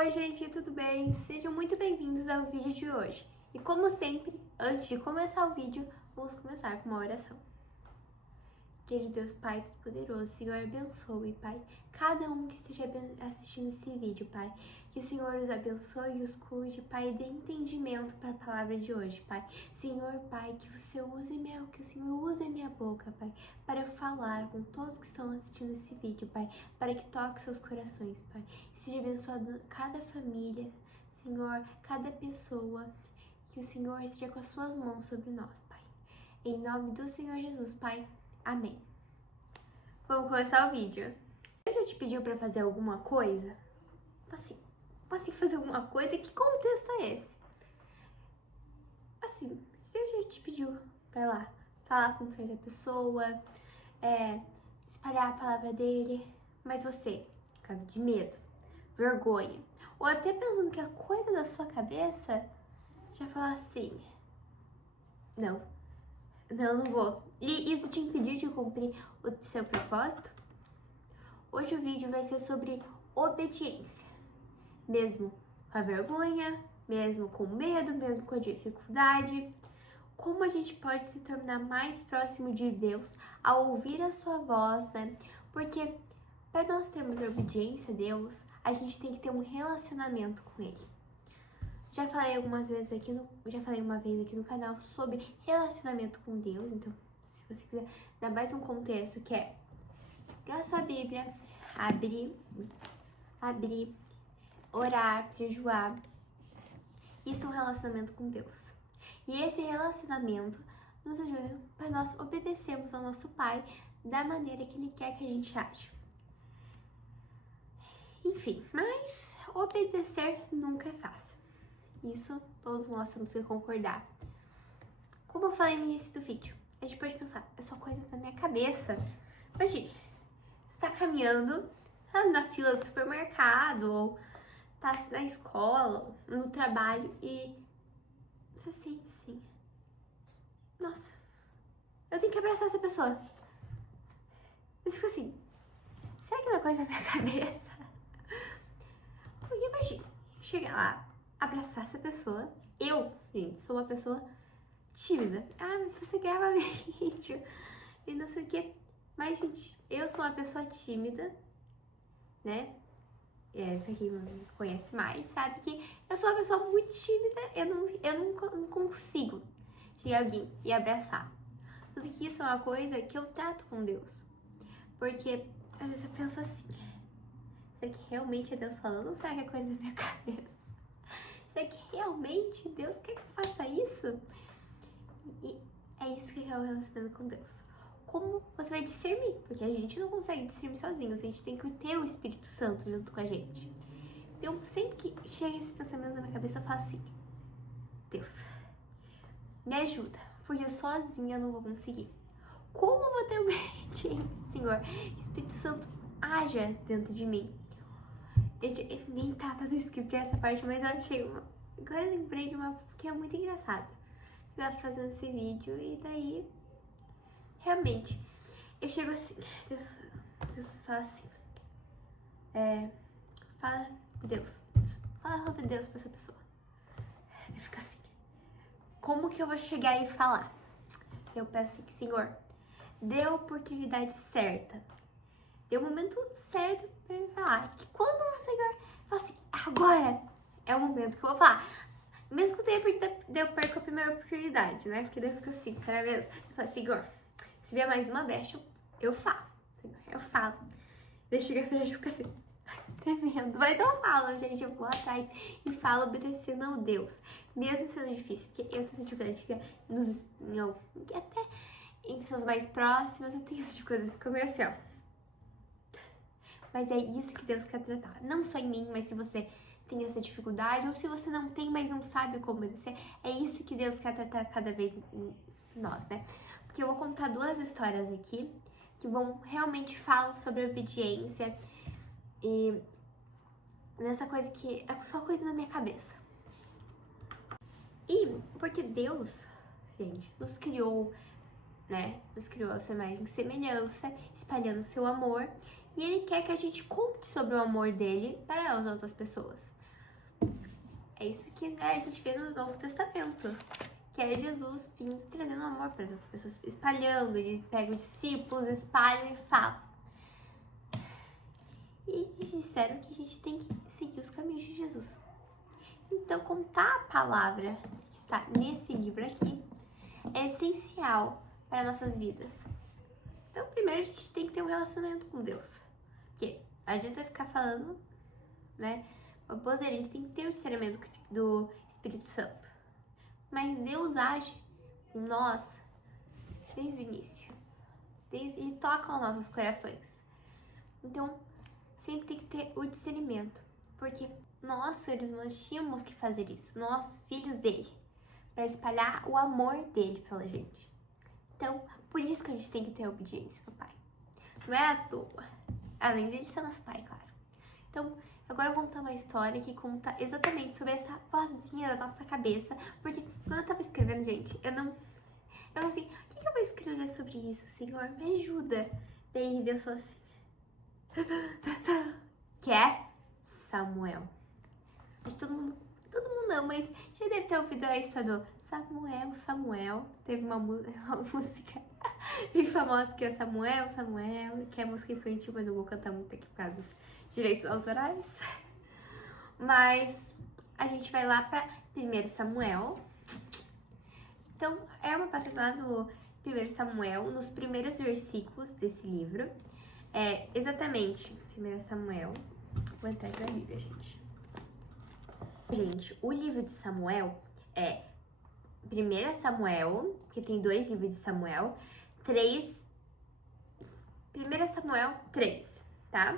Oi gente, tudo bem? Sejam muito bem-vindos ao vídeo de hoje. E como sempre, antes de começar o vídeo, vamos começar com uma oração. Querido Deus Pai Todo-Poderoso, Senhor, abençoe, Pai, cada um que esteja assistindo esse vídeo, Pai. Que o Senhor os abençoe e os cuide, Pai, e dê entendimento para a palavra de hoje, Pai. Senhor, Pai, que o Senhor use minha boca, Pai, para falar com todos que estão assistindo esse vídeo, Pai, para que toque seus corações, Pai. E seja abençoado cada família, Senhor, cada pessoa, que o Senhor esteja com as suas mãos sobre nós, Pai. Em nome do Senhor Jesus, Pai. Amém. Vamos começar o vídeo. Eu já te pediu para fazer alguma coisa? Assim, fazer alguma coisa? Que contexto é esse? Assim, Deus já te pediu pra lá falar com certa pessoa, espalhar a palavra dele, mas você, por causa de medo, vergonha, ou até pensando que é coisa da sua cabeça, já fala assim, não vou. E isso te impedir de cumprir o seu propósito? Hoje o vídeo vai ser sobre obediência. Mesmo com a vergonha, mesmo com medo, mesmo com a dificuldade. Como a gente pode se tornar mais próximo de Deus ao ouvir a sua voz, né? Porque para nós termos obediência a Deus, a gente tem que ter um relacionamento com Ele. Já falei uma vez aqui no canal sobre relacionamento com Deus, então se você quiser dar mais um contexto, que é pegar a sua Bíblia, abrir, orar, jejuar. Isso é um relacionamento com Deus. E esse relacionamento nos ajuda para nós obedecermos ao nosso Pai da maneira que Ele quer que a gente age. Enfim, mas obedecer nunca é fácil. Isso todos nós temos que concordar. Como eu falei no início do vídeo, a gente pode pensar, é só coisa da minha cabeça. Imagina, você tá caminhando, tá na fila do supermercado, ou tá na escola, no trabalho, e você sente assim, nossa, eu tenho que abraçar essa pessoa. Eu fico assim, será que não é coisa da minha cabeça? Porque imagina, chegar lá, abraçar essa pessoa. Eu, gente, sou uma pessoa tímida. Ah, mas você grava vídeo e não sei o que. Mas, gente, eu sou uma pessoa tímida, né? Pra quem me conhece mais, sabe que eu sou uma pessoa muito tímida. Eu não consigo chegar alguém e abraçar. Tanto que isso é uma coisa que eu trato com Deus. Porque, às vezes eu penso assim, será que realmente é Deus falando ou será que é coisa da minha cabeça? Será que realmente Deus quer que eu faça isso? E é isso que é o relacionamento com Deus. Como você vai discernir? Porque a gente não consegue discernir sozinhos, a gente tem que ter o Espírito Santo junto com a gente. Então, sempre que chega esse pensamento na minha cabeça, eu falo assim, Deus, me ajuda, porque sozinha eu não vou conseguir. Como eu vou ter obediência, Senhor? Que o Espírito Santo haja dentro de mim. Eu nem tava no script essa parte, mas eu achei agora eu lembrei de uma que é muito engraçada. Eu tava fazendo esse vídeo e daí, realmente, eu chego assim, Deus fala assim, fala sobre Deus pra essa pessoa. Eu fico assim, como que eu vou chegar e falar? Eu peço assim, Senhor, dê a oportunidade certa. Dê o momento certo pra eu falar. Que quando o Senhor fala assim, agora é o momento que eu vou falar. Mesmo que eu tenha perdido, eu perco a primeira oportunidade, né? Porque daí eu fico assim, será mesmo? Eu falo, Senhor, se vier mais uma brecha, eu falo. Senhor, eu falo. Daí chega a brecha, eu fico assim, tremendo. Mas eu falo, gente, eu vou atrás e falo obedecendo ao Deus. Mesmo sendo difícil, porque eu tenho essa dificuldade de até em pessoas mais próximas, eu tenho essa dificuldade, eu fico meio assim, ó. Mas é isso que Deus quer tratar. Não só em mim, mas se você tem essa dificuldade, ou se você não tem, mas não sabe como obedecer, é isso que Deus quer tratar cada vez em nós, né? Porque eu vou contar duas histórias aqui, que vão realmente falar sobre obediência e nessa coisa que é só coisa na minha cabeça. E porque Deus, gente, nos criou, né? Nos criou a sua imagem e semelhança, espalhando o seu amor. E Ele quer que a gente conte sobre o amor dele para as outras pessoas. É isso que, né, a gente vê no Novo Testamento. Que é Jesus vindo trazendo amor para as pessoas, espalhando. Ele pega os discípulos, espalha e fala. E eles disseram que a gente tem que seguir os caminhos de Jesus. Então, contar a palavra que está nesse livro aqui é essencial para nossas vidas. Então, primeiro a gente tem que ter um relacionamento com Deus. Porque não adianta ficar falando, né? A gente tem que ter o discernimento do Espírito Santo. Mas Deus age em nós desde o início. Ele toca os nossos corações. Então, sempre tem que ter o discernimento. Porque nós, seres humanos, tínhamos que fazer isso. Nós, filhos dele. Para espalhar o amor dele pela gente. Então, por isso que a gente tem que ter a obediência do Pai. Não é à toa. Além de ser nosso Pai, claro. Então, agora eu vou contar uma história que conta exatamente sobre essa vozinha da nossa cabeça. Porque quando eu tava escrevendo, gente, eu falei assim, o que eu vou escrever sobre isso, Senhor? Me ajuda. Daí Deus falou assim, que é Samuel. Acho que todo mundo não, mas já deve ter ouvido a história do Samuel. Teve uma música bem famosa que é Samuel, que é música infantil, mas não vou cantar muito aqui por causa dos direitos autorais. Mas a gente vai lá para 1 Samuel. Então, é uma passagem lá no 1 Samuel, nos primeiros versículos desse livro. É exatamente 1 Samuel. Vou entrar aqui na Bíblia, gente. Gente, o livro de Samuel é 1 Samuel, que tem 2 livros de Samuel, 1 Samuel 3, tá?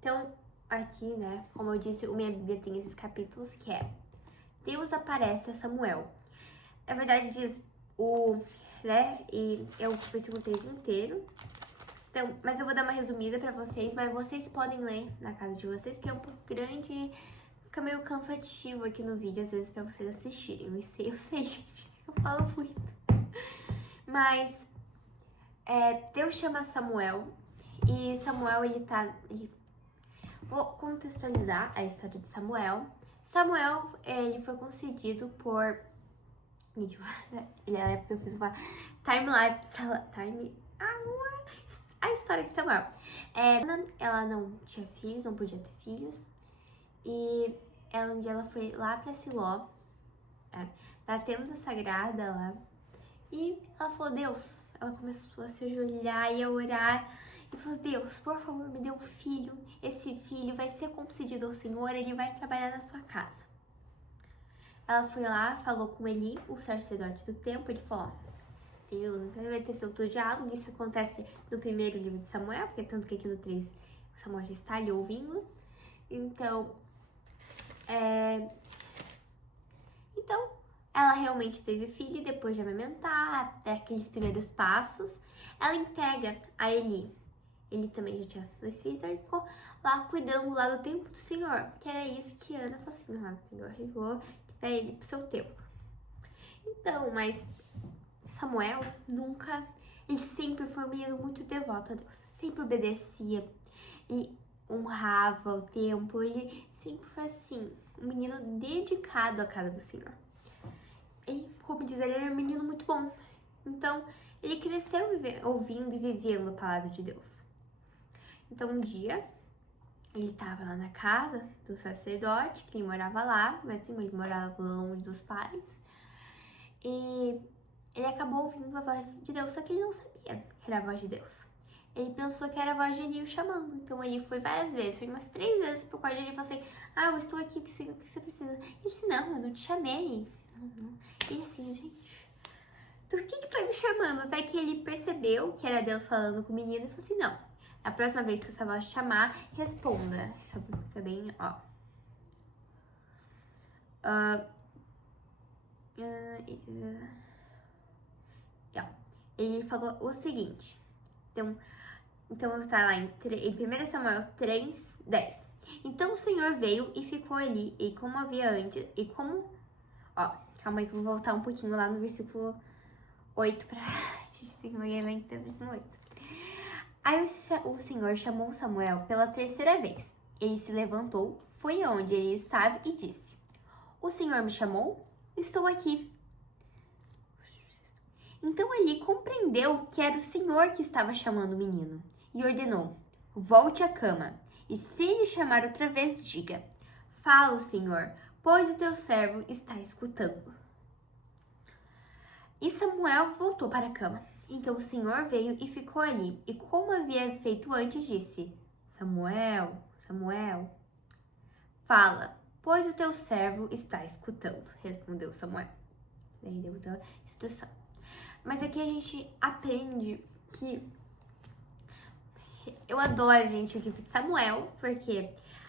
Então, aqui, né, como eu disse, a minha Bíblia tem esses capítulos que é Deus aparece a Samuel. Na verdade, diz e é o versículo 3 inteiro. Então, mas eu vou dar uma resumida pra vocês, mas vocês podem ler na casa de vocês, porque é um pouco grande e fica meio cansativo aqui no vídeo, às vezes, pra vocês assistirem. Eu sei, gente, eu falo muito. Mas, Deus chama Samuel, e Samuel, Vou contextualizar a história de Samuel. Samuel, ele foi concedido por... Eu fiz uma a história de Samuel. Ela não tinha filhos, não podia ter filhos. E um dia ela foi lá pra Siló, na tenda sagrada lá. E ela falou, Deus, ela começou a se ajoelhar e a orar. E falou, Deus, por favor, me dê um filho. Esse filho vai ser concedido ao Senhor, ele vai trabalhar na sua casa. Ela foi lá, falou com Eli, o sacerdote do templo. Ele falou, Deus, vai ter seu diálogo. Isso acontece no primeiro livro de Samuel, porque tanto que aqui no 3 Samuel já está ali ouvindo. Então, ela realmente teve filho e depois de amamentar, até aqueles primeiros passos, ela entrega a Eli. Ele também já tinha 2 filhos, então ele ficou lá cuidando lá do templo do Senhor. Que era isso que Ana falou assim, o Senhor vou te dar ele pro seu templo. Então, mas Samuel ele sempre foi um menino muito devoto a Deus. Sempre obedecia, ele honrava o templo, ele sempre foi assim, um menino dedicado à casa do Senhor. Ele, como diz, ele era um menino muito bom. Então, ele cresceu ouvindo e vivendo a palavra de Deus. Então, um dia, ele estava lá na casa do sacerdote, que ele morava lá, mas sim, ele morava longe dos pais. E ele acabou ouvindo a voz de Deus, só que ele não sabia que era a voz de Deus. Ele pensou que era a voz de Eli o chamando. Então, ele foi várias vezes, foi umas 3 vezes pro quarto dele e falou assim, eu estou aqui, o que você precisa? Ele disse, não, eu não te chamei. Não. E assim, gente, do que tá me chamando? Até que ele percebeu que era Deus falando com o menino e falou assim, não, a próxima vez que essa voz te chamar, responda. Isso é bem, ele falou o seguinte, então está lá em 1 Samuel 3, 10. Então o Senhor veio e ficou ali, e como havia antes, calma aí que eu vou voltar um pouquinho lá no versículo 8 pra... Tem que ler lá em versículo 8. Aí o Senhor chamou Samuel pela 3ª vez. Ele se levantou, foi aonde ele estava e disse, O Senhor me chamou? Estou aqui. Então Eli compreendeu que era o Senhor que estava chamando o menino e ordenou: volte à cama, e se ele chamar outra vez, diga: fala, Senhor, pois o teu servo está escutando. E Samuel voltou para a cama. Então o Senhor veio e ficou ali, e como havia feito antes, disse: Samuel, Samuel. Fala, pois o teu servo está escutando, respondeu Samuel. Daí deu a instrução. Mas aqui a gente aprende que eu adoro, gente, o livro de Samuel, porque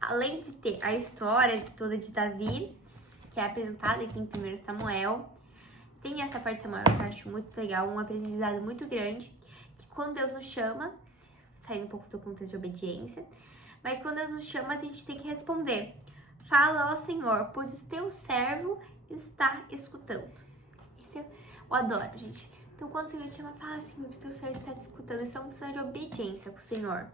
além de ter a história toda de Davi, que é apresentada aqui em 1 Samuel, tem essa parte de Samuel que eu acho muito legal, um aprendizado muito grande, que quando Deus nos chama, saindo um pouco do contexto de obediência, mas quando Deus nos chama, a gente tem que responder: fala ao Senhor, pois o teu servo está escutando. Isso eu adoro, gente. Então, quando o Senhor te chama, fala: Senhor, o teu servo está te escutando. Isso é um sinal de obediência com o Senhor.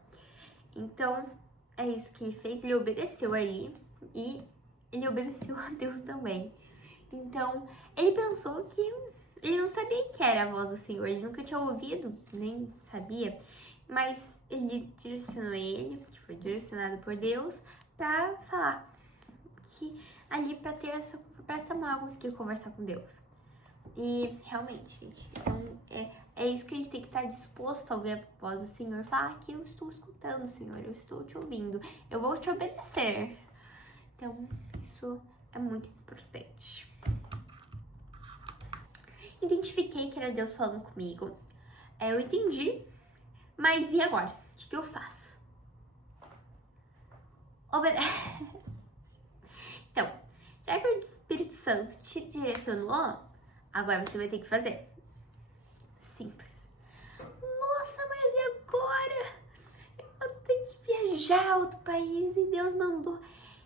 Então, é isso que ele fez. Ele obedeceu ali e ele obedeceu a Deus também. Então, ele pensou que ele não sabia que era a voz do Senhor. Ele nunca tinha ouvido, nem sabia. Mas ele direcionou ele, que foi direcionado por Deus, para falar que ali para Samuel conseguir conversar com Deus. E realmente, gente, é isso que a gente tem que estar disposto a ouvir a voz do Senhor, falar que eu estou escutando, Senhor, eu estou te ouvindo, eu vou te obedecer. Então, isso é muito importante. Identifiquei que era Deus falando comigo. Eu entendi, mas e agora? O que eu faço? Obedece. Então, já que o Espírito Santo te direcionou, agora você vai ter que fazer. Simples. Nossa, mas e agora? Eu vou ter que viajar a outro país e Deus mandou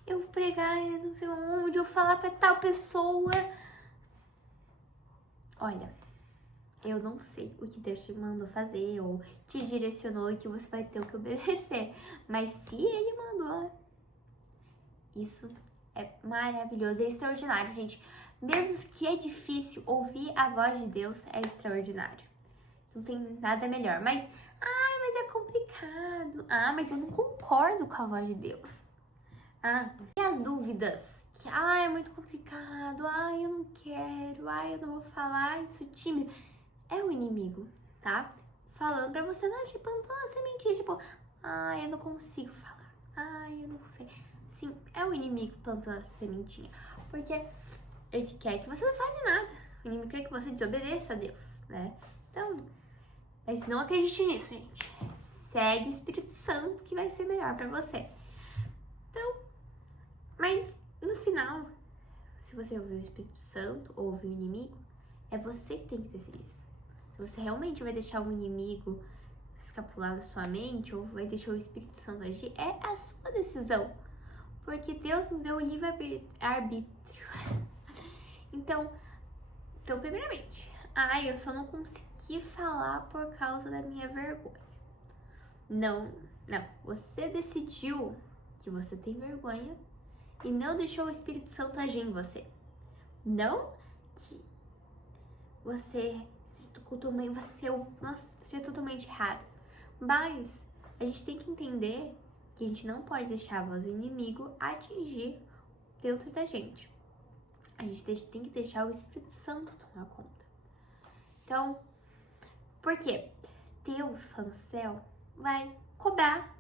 eu pregar não sei onde, eu falar pra tal pessoa. Olha, eu não sei o que Deus te mandou fazer ou te direcionou e que você vai ter que obedecer. Mas se Ele mandou, isso é maravilhoso, é extraordinário, gente. Mesmo que é difícil, ouvir a voz de Deus é extraordinário. Não tem nada melhor. Mas é complicado. Mas eu não concordo com a voz de Deus. E as dúvidas? Que, é muito complicado. Eu não quero. Eu não vou falar. Isso tímido. É o inimigo, tá? Falando pra você não agir, plantando a sementinha. Tipo, eu não consigo falar. Eu não sei. Sim, é o inimigo plantando essa sementinha. Porque ele quer que você não fale nada. O inimigo quer que você desobedeça a Deus, né? Então, mas não acredite nisso, gente. Segue o Espírito Santo que vai ser melhor pra você. Então, mas no final, se você ouvir o Espírito Santo ou ouvir o inimigo, é você que tem que decidir isso. Se você realmente vai deixar o inimigo escapular da sua mente ou vai deixar o Espírito Santo agir, é a sua decisão. Porque Deus nos deu o livre-arbítrio. Então, primeiramente, eu só não consegui falar por causa da minha vergonha. Não. Você decidiu que você tem vergonha e não deixou o Espírito Santo agir em você. Não que você seja totalmente errado. Mas a gente tem que entender que a gente não pode deixar a voz do inimigo atingir dentro da gente. A gente tem que deixar o Espírito Santo tomar conta. Então, por quê? Deus lá no céu vai cobrar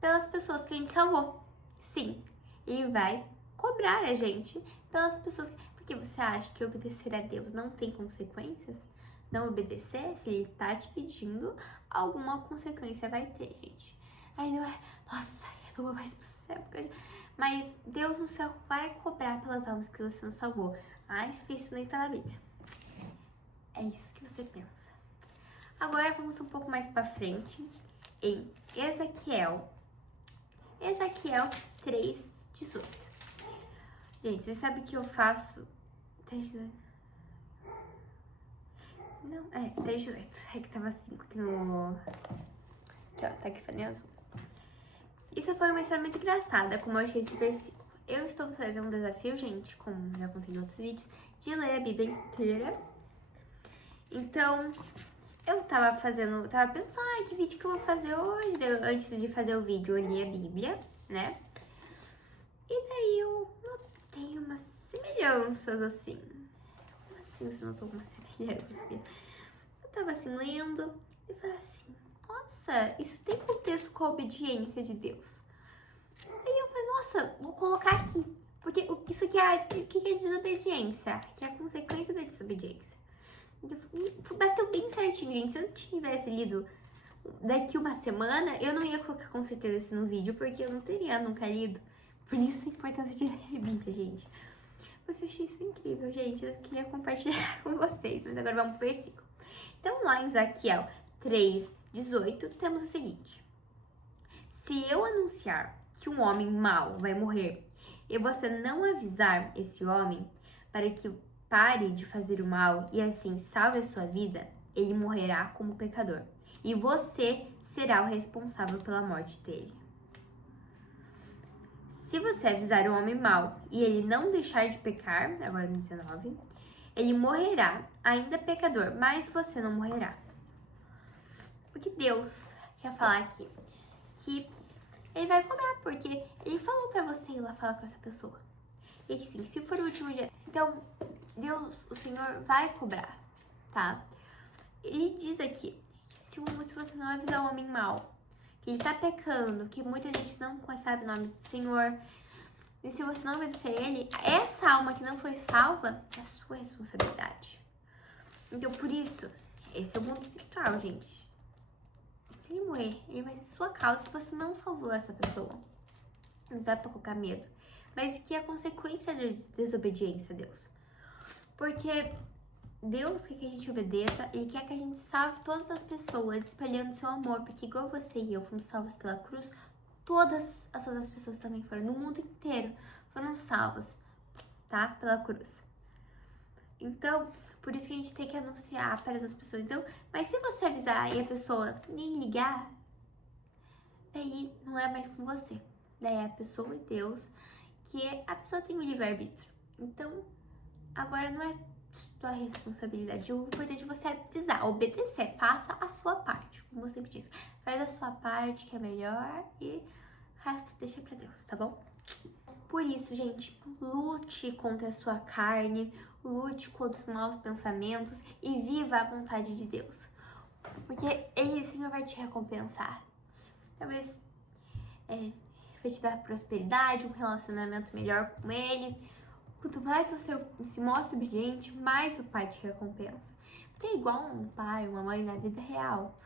pelas pessoas que a gente salvou. Sim, Ele vai cobrar a gente pelas pessoas. Porque você acha que obedecer a Deus não tem consequências? Não obedecer, se Ele tá te pedindo, alguma consequência vai ter, gente. Aí não é, nossa, eu não vou mais pro céu. Mas Deus no céu vai cobrar pelas almas que você não salvou. Isso fez isso nem tá na Bíblia. É isso que você pensa. Agora vamos um pouco mais pra frente em Ezequiel 3:18. Gente, vocês sabem que eu faço 3:18. Não, 3:18. É que tava 5 aqui no... Aqui, ó, tá grifando em azul. Isso foi uma história muito engraçada, como eu achei esse versículo. eu estou fazendo um desafio, gente, como já contei em outros vídeos, de ler a Bíblia inteira. Então, eu tava pensando, que vídeo que eu vou fazer hoje? Antes de fazer o vídeo, eu li a Bíblia, né? E daí eu notei umas semelhanças, assim. Como assim você notou algumas semelhanças, filha? Eu tava assim, lendo, e falei assim, nossa, isso tem contexto com a obediência de Deus. Aí eu falei, nossa, vou colocar aqui. Porque isso aqui o que é desobediência? Que é a consequência da desobediência. Bateu bem certinho, gente. Se eu não tivesse lido daqui uma semana, eu não ia colocar com certeza isso no vídeo, porque eu não teria nunca lido. Por isso a importância de ler a Bíblia, gente. Mas eu achei isso incrível, gente. Eu queria compartilhar com vocês, mas agora vamos pro versículo. Então, lá em Ezequiel 3:18, temos o seguinte. Se eu anunciar que um homem mau vai morrer e você não avisar esse homem para que pare de fazer o mal e assim salve a sua vida, ele morrerá como pecador. E você será o responsável pela morte dele. Se você avisar o homem mau e ele não deixar de pecar, agora no 19, ele morrerá, ainda pecador, mas você não morrerá. O que Deus quer falar aqui? Que ele vai cobrar, porque ele falou pra você ir lá falar com essa pessoa. E sim, se for o último dia. Então, Deus, o Senhor, vai cobrar, tá? Ele diz aqui que se você não avisar o homem mau, que ele tá pecando, que muita gente não sabe o nome do Senhor, e se você não obedecer ele, essa alma que não foi salva é a sua responsabilidade. Então, por isso, esse é o mundo espiritual, gente. Se ele morrer, ele vai ser sua causa que você não salvou essa pessoa. Não dá pra colocar medo. Mas que é a consequência da desobediência a Deus. Porque Deus quer que a gente obedeça, Ele quer que a gente salve todas as pessoas, espalhando seu amor. Porque igual você e eu fomos salvos pela cruz, todas as outras pessoas também foram, no mundo inteiro, foram salvas, tá? Pela cruz. Então, por isso que a gente tem que anunciar para as outras pessoas. Então, mas se você avisar e a pessoa nem ligar, daí não é mais com você. Daí é a pessoa e Deus, que a pessoa tem o livre-arbítrio. Então, agora não é sua responsabilidade. O importante é você avisar, obedecer, faça a sua parte. Como eu sempre disse, faz a sua parte que é melhor e o resto deixa pra Deus, tá bom? Por isso, gente, lute contra a sua carne, lute contra os maus pensamentos e viva a vontade de Deus. Porque Ele, Senhor, vai te recompensar. Talvez vai te dar prosperidade, um relacionamento melhor com Ele. Quanto mais você se mostra obediente, mais o Pai te recompensa. Porque é igual um pai, uma mãe na vida real.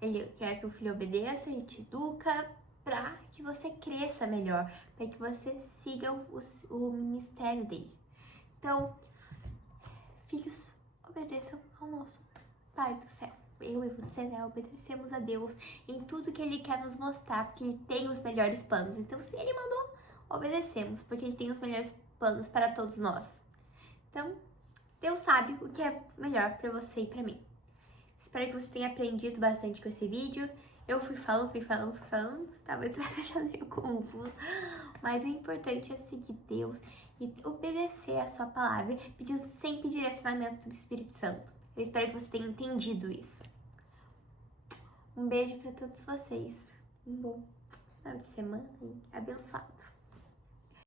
Ele quer que o filho obedeça e te educa para que você cresça melhor, para que você siga o ministério dele. Então, filhos, obedeçam ao nosso Pai do céu. Eu e você, né, obedecemos a Deus em tudo que Ele quer nos mostrar, porque Ele tem os melhores planos. Então, se Ele mandou, obedecemos, porque Ele tem os melhores planos para todos nós. Então, Deus sabe o que é melhor para você e para mim. Espero que você tenha aprendido bastante com esse vídeo. Eu fui falando, talvez achando meio confuso, mas o importante é seguir Deus e obedecer a sua palavra, pedindo sempre direcionamento do Espírito Santo. Eu espero que você tenha entendido isso. Um beijo para todos vocês. Um bom final de semana e abençoado.